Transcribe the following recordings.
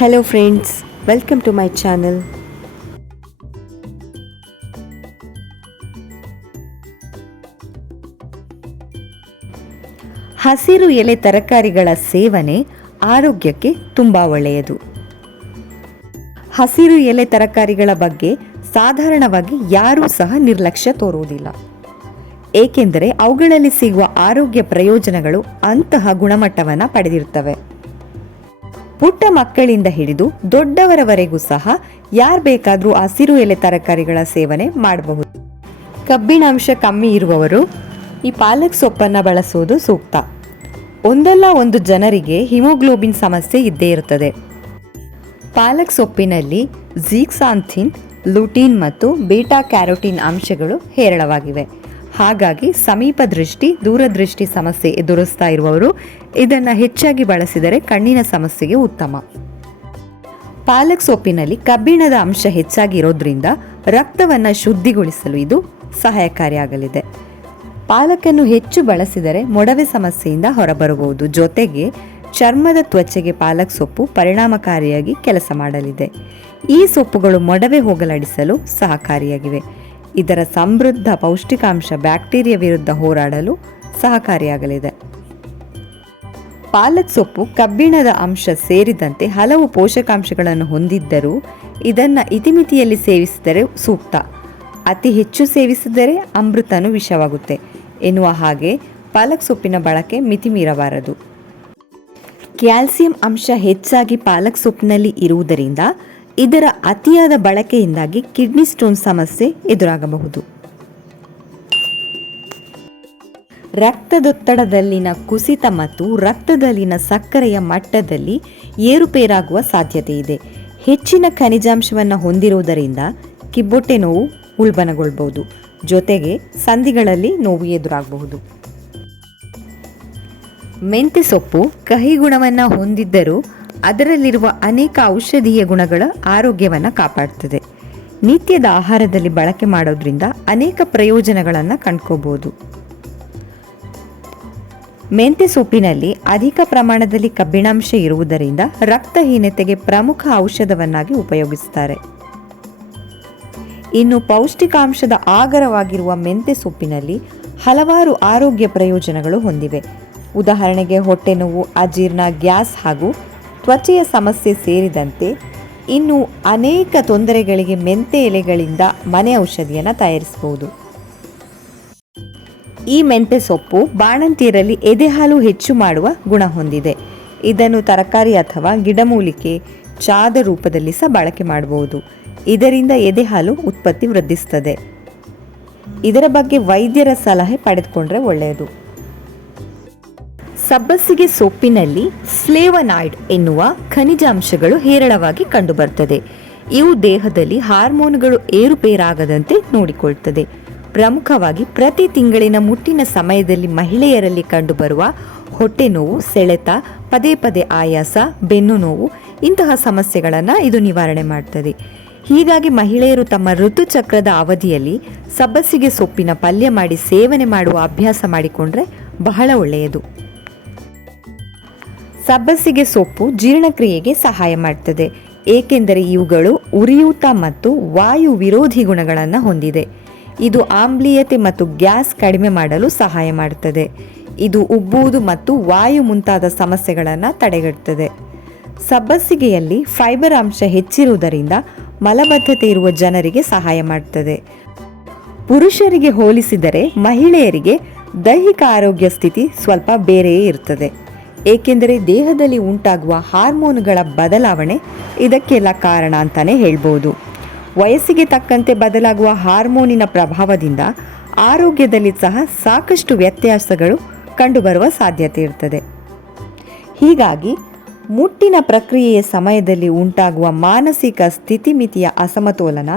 Hello friends welcome to my channel. ಹಸಿರು ಎಲೆ ತರಕಾರಿಗಳ ಸೇವನೆ ಆರೋಗ್ಯಕ್ಕೆ ತುಂಬ ಒಳ್ಳೆಯದು. ಹಸಿರು ಎಲೆ ತರಕಾರಿಗಳ ಬಗ್ಗೆ ಸಾಧಾರಣವಾಗಿ ಯಾರೂ ಸಹ ನಿರ್ಲಕ್ಷ್ಯ ತೋರುವುದಿಲ್ಲ. ಏಕೆಂದರೆ ಅವುಗಳಲ್ಲಿ ಸಿಗುವ ಆರೋಗ್ಯ ಪ್ರಯೋಜನಗಳು ಅಂತಹ ಗುಣಮಟ್ಟವನ್ನು ಪಡೆದಿರ್ತವೆ. ಪುಟ್ಟ ಮಕ್ಕಳಿಂದ ಹಿಡಿದು ದೊಡ್ಡವರವರೆಗೂ ಸಹ ಯಾರು ಬೇಕಾದರೂ ಹಸಿರು ಎಲೆ ತರಕಾರಿಗಳ ಸೇವನೆ ಮಾಡಬಹುದು. ಕಬ್ಬಿಣಾಂಶ ಕಮ್ಮಿ ಇರುವವರು ಈ ಪಾಲಕ್ ಸೊಪ್ಪನ್ನು ಬಳಸುವುದು ಸೂಕ್ತ. ಒಂದಲ್ಲ ಒಂದು ಜನರಿಗೆ ಹಿಮೋಗ್ಲೋಬಿನ್ ಸಮಸ್ಯೆ ಇದ್ದೇ ಇರುತ್ತದೆ. ಪಾಲಕ್ ಸೊಪ್ಪಿನಲ್ಲಿ ಝೀಕ್ಸಾಂಥಿನ್, ಲುಟೀನ್ ಮತ್ತು ಬೀಟಾ ಕ್ಯಾರೋಟಿನ್ ಅಂಶಗಳು ಹೇರಳವಾಗಿವೆ. ಹಾಗಾಗಿ ಸಮೀಪ ದೃಷ್ಟಿ, ದೂರದೃಷ್ಟಿ ಸಮಸ್ಯೆ ಎದುರಿಸ್ತಾ ಇರುವವರು ಇದನ್ನು ಹೆಚ್ಚಾಗಿ ಬಳಸಿದರೆ ಕಣ್ಣಿನ ಸಮಸ್ಯೆಗೆ ಉತ್ತಮ. ಪಾಲಕ್ ಸೊಪ್ಪಿನಲ್ಲಿ ಕಬ್ಬಿಣದ ಅಂಶ ಹೆಚ್ಚಾಗಿ ಹೆಚ್ಚಾಗಿರೋದ್ರಿಂದ ರಕ್ತವನ್ನು ಶುದ್ಧಿಗೊಳಿಸಲು ಇದು ಸಹಾಯಕಾರಿಯಾಗಲಿದೆ. ಪಾಲಕನ್ನು ಹೆಚ್ಚು ಬಳಸಿದರೆ ಮೊಡವೆ ಸಮಸ್ಯೆಯಿಂದ ಹೊರಬರಬಹುದು. ಜೊತೆಗೆ ಚರ್ಮದ ತ್ವಚೆಗೆ ಪಾಲಕ್ ಸೊಪ್ಪು ಪರಿಣಾಮಕಾರಿಯಾಗಿ ಕೆಲಸ ಮಾಡಲಿದೆ. ಈ ಸೊಪ್ಪುಗಳು ಮೊಡವೆ ಹೋಗಲಾಡಿಸಲು ಸಹಕಾರಿಯಾಗಿವೆ. ಇದರ ಸಮೃದ್ಧ ಪೌಷ್ಟಿಕಾಂಶ ಬ್ಯಾಕ್ಟೀರಿಯಾ ವಿರುದ್ಧ ಹೋರಾಡಲು ಸಹಕಾರಿಯಾಗಲಿದೆ. ಪಾಲಕ್ ಸೊಪ್ಪು ಕಬ್ಬಿಣದ ಅಂಶ ಸೇರಿದಂತೆ ಹಲವು ಪೋಷಕಾಂಶಗಳನ್ನು ಹೊಂದಿದ್ದರೂ ಇದನ್ನು ಇತಿಮಿತಿಯಲ್ಲಿ ಸೇವಿಸಿದರೆ ಸೂಕ್ತ. ಅತಿ ಹೆಚ್ಚು ಸೇವಿಸಿದರೆ ಅಮೃತನು ವಿಷವಾಗುತ್ತೆ ಎನ್ನುವ ಹಾಗೆ ಪಾಲಕ್ ಸೊಪ್ಪಿನ ಬಳಕೆ ಮಿತಿ ಮೀರಬಾರದು ಕ್ಯಾಲ್ಸಿಯಂ ಅಂಶ ಹೆಚ್ಚಾಗಿ ಪಾಲಕ್ ಸೊಪ್ಪಿನಲ್ಲಿ ಇರುವುದರಿಂದ ಇದರ ಅತಿಯಾದ ಬಳಕೆಯಿಂದಾಗಿ ಕಿಡ್ನಿ ಸ್ಟೋನ್ ಸಮಸ್ಯೆ ಎದುರಾಗಬಹುದು. ರಕ್ತದೊತ್ತಡದಲ್ಲಿನ ಕುಸಿತ ಮತ್ತು ರಕ್ತದಲ್ಲಿನ ಸಕ್ಕರೆಯ ಮಟ್ಟದಲ್ಲಿ ಏರುಪೇರಾಗುವ ಸಾಧ್ಯತೆ ಇದೆ. ಹೆಚ್ಚಿನ ಖನಿಜಾಂಶವನ್ನು ಹೊಂದಿರುವುದರಿಂದ ಕಿಬ್ಬೊಟ್ಟೆ ನೋವು ಉಲ್ಬಣಗೊಳ್ಬಹುದು. ಜೊತೆಗೆ ಸಂಧಿಗಳಲ್ಲಿ ನೋವು ಎದುರಾಗಬಹುದು. ಮೆಂತೆ ಸೊಪ್ಪು ಕಹಿ ಗುಣವನ್ನು ಹೊಂದಿದ್ದರೂ ಅದರಲ್ಲಿರುವ ಅನೇಕ ಔಷಧೀಯ ಗುಣಗಳ ಆರೋಗ್ಯವನ್ನು ಕಾಪಾಡ್ತದೆ. ನಿತ್ಯದ ಆಹಾರದಲ್ಲಿ ಬಳಕೆ ಮಾಡೋದ್ರಿಂದ ಅನೇಕ ಪ್ರಯೋಜನಗಳನ್ನು ಕಂಡ್ಕೋಬೋದು. ಮೆಂತೆ ಸೊಪ್ಪಿನಲ್ಲಿ ಅಧಿಕ ಪ್ರಮಾಣದಲ್ಲಿ ಕಬ್ಬಿಣಾಂಶ ಇರುವುದರಿಂದ ರಕ್ತಹೀನತೆಗೆ ಪ್ರಮುಖ ಔಷಧವನ್ನಾಗಿ ಉಪಯೋಗಿಸುತ್ತಾರೆ ಇನ್ನು ಪೌಷ್ಟಿಕಾಂಶದ ಆಗರವಾಗಿರುವ ಮೆಂತೆ ಸೊಪ್ಪಿನಲ್ಲಿ ಹಲವಾರು ಆರೋಗ್ಯ ಪ್ರಯೋಜನಗಳು ಹೊಂದಿವೆ. ಉದಾಹರಣೆಗೆ ಹೊಟ್ಟೆ ನೋವು, ಅಜೀರ್ಣ, ಗ್ಯಾಸ್ ಹಾಗೂ ತ್ವಚೆಯ ಸಮಸ್ಯೆ ಸೇರಿದಂತೆ ಇನ್ನು ಅನೇಕ ತೊಂದರೆಗಳಿಗೆ ಮೆಂತೆ ಎಲೆಗಳಿಂದ ಮನೆ ಔಷಧಿಯನ್ನು ತಯಾರಿಸಬಹುದು. ಈ ಮೆಂತೆ ಸೊಪ್ಪು ಬಾಣಂತಿಯರಲ್ಲಿ ಎದೆಹಾಲು ಹೆಚ್ಚು ಮಾಡುವ ಗುಣ ಹೊಂದಿದೆ. ಇದನ್ನು ತರಕಾರಿ ಅಥವಾ ಗಿಡಮೂಲಿಕೆ, ಚಾದ ರೂಪದಲ್ಲಿ ಸಹ ಬಳಕೆ ಮಾಡಬಹುದು. ಇದರಿಂದ ಎದೆಹಾಲು ಉತ್ಪತ್ತಿ ವೃದ್ಧಿಸುತ್ತದೆ ಇದರ ಬಗ್ಗೆ ವೈದ್ಯರ ಸಲಹೆ ಪಡೆದುಕೊಂಡ್ರೆ ಒಳ್ಳೆಯದು. ಸಬ್ಬಸಿಗೆ ಸೊಪ್ಪಿನಲ್ಲಿ ಫ್ಲೇವನಾಯ್ಡ್ ಎನ್ನುವ ಖನಿಜಾಂಶಗಳು ಹೇರಳವಾಗಿ ಕಂಡುಬರ್ತದೆ. ಇವು ದೇಹದಲ್ಲಿ ಹಾರ್ಮೋನುಗಳು ಏರುಪೇರಾಗದಂತೆ ನೋಡಿಕೊಳ್ತದೆ. ಪ್ರಮುಖವಾಗಿ ಪ್ರತಿ ತಿಂಗಳಿನ ಮುಟ್ಟಿನ ಸಮಯದಲ್ಲಿ ಮಹಿಳೆಯರಲ್ಲಿ ಕಂಡುಬರುವ ಹೊಟ್ಟೆ ನೋವು, ಸೆಳೆತ, ಪದೇ ಪದೇ ಆಯಾಸ, ಬೆನ್ನು ನೋವು ಇಂತಹ ಸಮಸ್ಯೆಗಳನ್ನು ಇದು ನಿವಾರಣೆ ಮಾಡ್ತದೆ. ಹೀಗಾಗಿ ಮಹಿಳೆಯರು ತಮ್ಮ ಋತುಚಕ್ರದ ಅವಧಿಯಲ್ಲಿ ಸಬ್ಬಸಿಗೆ ಸೊಪ್ಪಿನ ಪಲ್ಯ ಮಾಡಿ ಸೇವನೆ ಮಾಡುವ ಅಭ್ಯಾಸ ಮಾಡಿಕೊಂಡ್ರೆ ಬಹಳ ಒಳ್ಳೆಯದು. ಸಬ್ಬಸಿಗೆ ಸೊಪ್ಪು ಜೀರ್ಣಕ್ರಿಯೆಗೆ ಸಹಾಯ ಮಾಡುತ್ತದೆ ಏಕೆಂದರೆ ಇವುಗಳು ಉರಿಯೂತ ಮತ್ತು ವಾಯು ವಿರೋಧಿ ಗುಣಗಳನ್ನು ಹೊಂದಿದೆ. ಇದು ಆಮ್ಲೀಯತೆ ಮತ್ತು ಗ್ಯಾಸ್ ಕಡಿಮೆ ಮಾಡಲು ಸಹಾಯ ಮಾಡುತ್ತದೆ ಇದು ಉಬ್ಬುವುದು ಮತ್ತು ವಾಯು ಮುಂತಾದ ಸಮಸ್ಯೆಗಳನ್ನು ತಡೆಗಟ್ಟುತ್ತದೆ ಸಬ್ಬಸಿಗೆಯಲ್ಲಿ ಫೈಬರ್ ಅಂಶ ಹೆಚ್ಚಿರುವುದರಿಂದ ಮಲಬದ್ಧತೆ ಇರುವ ಜನರಿಗೆ ಸಹಾಯ ಮಾಡುತ್ತದೆ ಪುರುಷರಿಗೆ ಹೋಲಿಸಿದರೆ ಮಹಿಳೆಯರಿಗೆ ದೈಹಿಕ ಆರೋಗ್ಯ ಸ್ಥಿತಿ ಸ್ವಲ್ಪ ಬೇರೆಯೇ ಇರ್ತದೆ. ಏಕೆಂದರೆ ದೇಹದಲ್ಲಿ ಉಂಟಾಗುವ ಹಾರ್ಮೋನುಗಳ ಬದಲಾವಣೆ ಇದಕ್ಕೆಲ್ಲ ಕಾರಣ ಅಂತಾನೆ ಹೇಳ್ಬೋದು. ವಯಸ್ಸಿಗೆ ತಕ್ಕಂತೆ ಬದಲಾಗುವ ಹಾರ್ಮೋನಿನ ಪ್ರಭಾವದಿಂದ ಆರೋಗ್ಯದಲ್ಲಿ ಸಹ ಸಾಕಷ್ಟು ವ್ಯತ್ಯಾಸಗಳು ಕಂಡುಬರುವ ಸಾಧ್ಯತೆ ಇರ್ತದೆ. ಹೀಗಾಗಿ ಮುಟ್ಟಿನ ಪ್ರಕ್ರಿಯೆಯ ಸಮಯದಲ್ಲಿ ಉಂಟಾಗುವ ಮಾನಸಿಕ ಸ್ಥಿತಿಮಿತಿಯ ಅಸಮತೋಲನ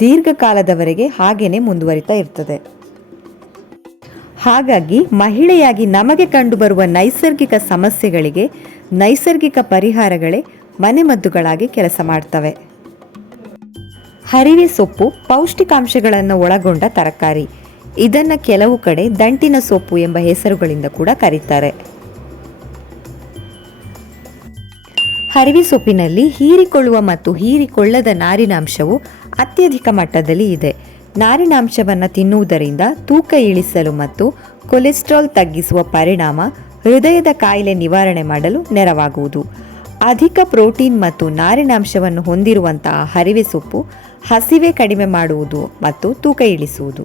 ದೀರ್ಘಕಾಲದವರೆಗೆ ಹಾಗೆಯೇ ಮುಂದುವರಿತಾ ಇರ್ತದೆ. ಹಾಗಾಗಿ ಮಹಿಳೆಯಾಗಿ ನಮಗೆ ಕಂಡುಬರುವ ನೈಸರ್ಗಿಕ ಸಮಸ್ಯೆಗಳಿಗೆ ನೈಸರ್ಗಿಕ ಪರಿಹಾರಗಳೇ ಮನೆಮದ್ದುಗಳಾಗಿ ಕೆಲಸ ಮಾಡ್ತವೆ. ಹರಿವೆ ಸೊಪ್ಪು ಪೌಷ್ಟಿಕಾಂಶಗಳನ್ನು ಒಳಗೊಂಡ ತರಕಾರಿ. ಇದನ್ನು ಕೆಲವು ಕಡೆ ದಂಟಿನ ಸೊಪ್ಪು ಎಂಬ ಹೆಸರುಗಳಿಂದ ಕೂಡ ಕರೀತಾರೆ. ಹರಿವೆ ಸೊಪ್ಪಿನಲ್ಲಿ ಹೀರಿಕೊಳ್ಳುವ ಮತ್ತು ಹೀರಿಕೊಳ್ಳದ ನಾರಿನಾಂಶವು ಅತ್ಯಧಿಕ ಮಟ್ಟದಲ್ಲಿ ಇದೆ. ನಾರಿನಾಂಶವನ್ನು ತಿನ್ನುವುದರಿಂದ ತೂಕ ಇಳಿಸಲು ಮತ್ತು ಕೊಲೆಸ್ಟ್ರಾಲ್ ತಗ್ಗಿಸುವ ಪರಿಣಾಮ ಹೃದಯದ ಕಾಯಿಲೆ ನಿವಾರಣೆ ಮಾಡಲು ನೆರವಾಗುವುದು. ಅಧಿಕ ಪ್ರೋಟೀನ್ ಮತ್ತು ನಾರಿನಾಂಶವನ್ನು ಹೊಂದಿರುವಂತಹ ಹರಿವೆ ಸೊಪ್ಪು ಹಸಿವೆ ಕಡಿಮೆ ಮಾಡುವುದು ಮತ್ತು ತೂಕ ಇಳಿಸುವುದು.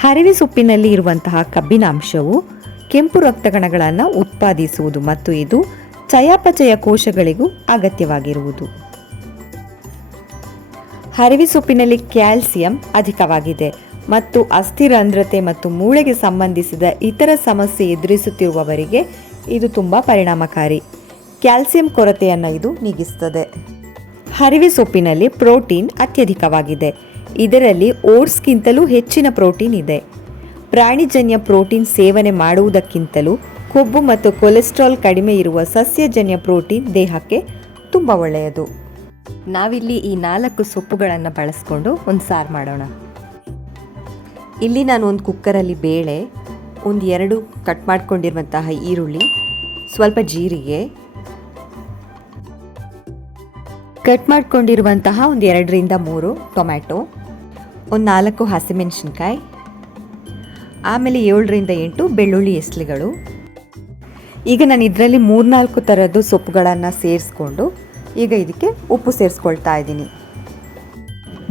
ಹರಿವೆ ಸೊಪ್ಪಿನಲ್ಲಿ ಇರುವಂತಹ ಕಬ್ಬಿನಾಂಶವು ಕೆಂಪು ರಕ್ತಕಣಗಳನ್ನು ಉತ್ಪಾದಿಸುವುದು ಮತ್ತು ಇದು ಚಯಾಪಚಯ ಕೋಶಗಳಿಗೂ ಅಗತ್ಯವಾಗಿರುವುದು. ಹರಿವೆ ಸೊಪ್ಪಿನಲ್ಲಿ ಕ್ಯಾಲ್ಸಿಯಂ ಅಧಿಕವಾಗಿದೆ ಮತ್ತು ಅಸ್ಥಿರಂಧ್ರತೆ ಮತ್ತು ಮೂಳೆಗೆ ಸಂಬಂಧಿಸಿದ ಇತರ ಸಮಸ್ಯೆ ಎದುರಿಸುತ್ತಿರುವವರಿಗೆ ಇದು ತುಂಬ ಪರಿಣಾಮಕಾರಿ. ಕ್ಯಾಲ್ಸಿಯಂ ಕೊರತೆಯನ್ನು ಇದು ನೀಗಿಸುತ್ತದೆ. ಹರಿವೆ ಸೊಪ್ಪಿನಲ್ಲಿ ಪ್ರೋಟೀನ್ ಅತ್ಯಧಿಕವಾಗಿದೆ. ಇದರಲ್ಲಿ ಓಟ್ಸ್ಗಿಂತಲೂ ಹೆಚ್ಚಿನ ಪ್ರೋಟೀನ್ ಇದೆ. ಪ್ರಾಣಿಜನ್ಯ ಪ್ರೋಟೀನ್ ಸೇವನೆ ಮಾಡುವುದಕ್ಕಿಂತಲೂ ಕೊಬ್ಬು ಮತ್ತು ಕೊಲೆಸ್ಟ್ರಾಲ್ ಕಡಿಮೆ ಇರುವ ಸಸ್ಯಜನ್ಯ ಪ್ರೋಟೀನ್ ದೇಹಕ್ಕೆ ತುಂಬ ಒಳ್ಳೆಯದು. ನಾವಿಲ್ಲಿ ಈ ನಾಲ್ಕು ಸೊಪ್ಪುಗಳನ್ನು ಬಳಸ್ಕೊಂಡು ಒಂದು ಸಾರು ಮಾಡೋಣ. ಇಲ್ಲಿ ನಾನು ಒಂದು ಕುಕ್ಕರಲ್ಲಿ ಬೇಳೆ, ಒಂದು ಎರಡು ಕಟ್ ಮಾಡ್ಕೊಂಡಿರುವಂತಹ ಈರುಳ್ಳಿ, ಸ್ವಲ್ಪ ಜೀರಿಗೆ, ಕಟ್ ಮಾಡ್ಕೊಂಡಿರುವಂತಹ ಒಂದು ಎರಡರಿಂದ ಮೂರು ಟೊಮ್ಯಾಟೊ, ಒಂದು ನಾಲ್ಕು ಹಸಿಮೆಣಸಿನ್ಕಾಯಿ, ಆಮೇಲೆ ಏಳರಿಂದ ಎಂಟು ಬೆಳ್ಳುಳ್ಳಿ ಎಸ್ಲಿಗಳು ಈಗ ನಾನು ಇದರಲ್ಲಿ ಮೂರ್ನಾಲ್ಕು ಥರದ್ದು ಸೊಪ್ಪುಗಳನ್ನು ಸೇರಿಸ್ಕೊಂಡು ಈಗ ಇದಕ್ಕೆ ಉಪ್ಪು ಸೇರಿಸ್ಕೊಳ್ತಾ ಇದ್ದೀನಿ.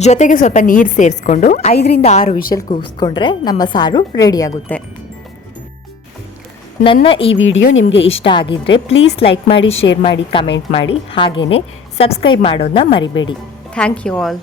ಜೊತೆಗೆ ಸ್ವಲ್ಪ ನೀರು ಸೇರಿಸ್ಕೊಂಡು ಐದರಿಂದ ಆರು ವಿಷಲ್ ಕೂಗಿಸ್ಕೊಂಡ್ರೆ ನಮ್ಮ ಸಾರು ರೆಡಿಯಾಗುತ್ತೆ ನನ್ನ ಈ ವಿಡಿಯೋ ನಿಮಗೆ ಇಷ್ಟ ಆಗಿದ್ದರೆ ಪ್ಲೀಸ್ ಲೈಕ್ ಮಾಡಿ ಶೇರ್ ಮಾಡಿ ಕಮೆಂಟ್ ಮಾಡಿ ಹಾಗೆಯೇ ಸಬ್ಸ್ಕ್ರೈಬ್ ಮಾಡೋದನ್ನ ಮರಿಬೇಡಿ. Thank you all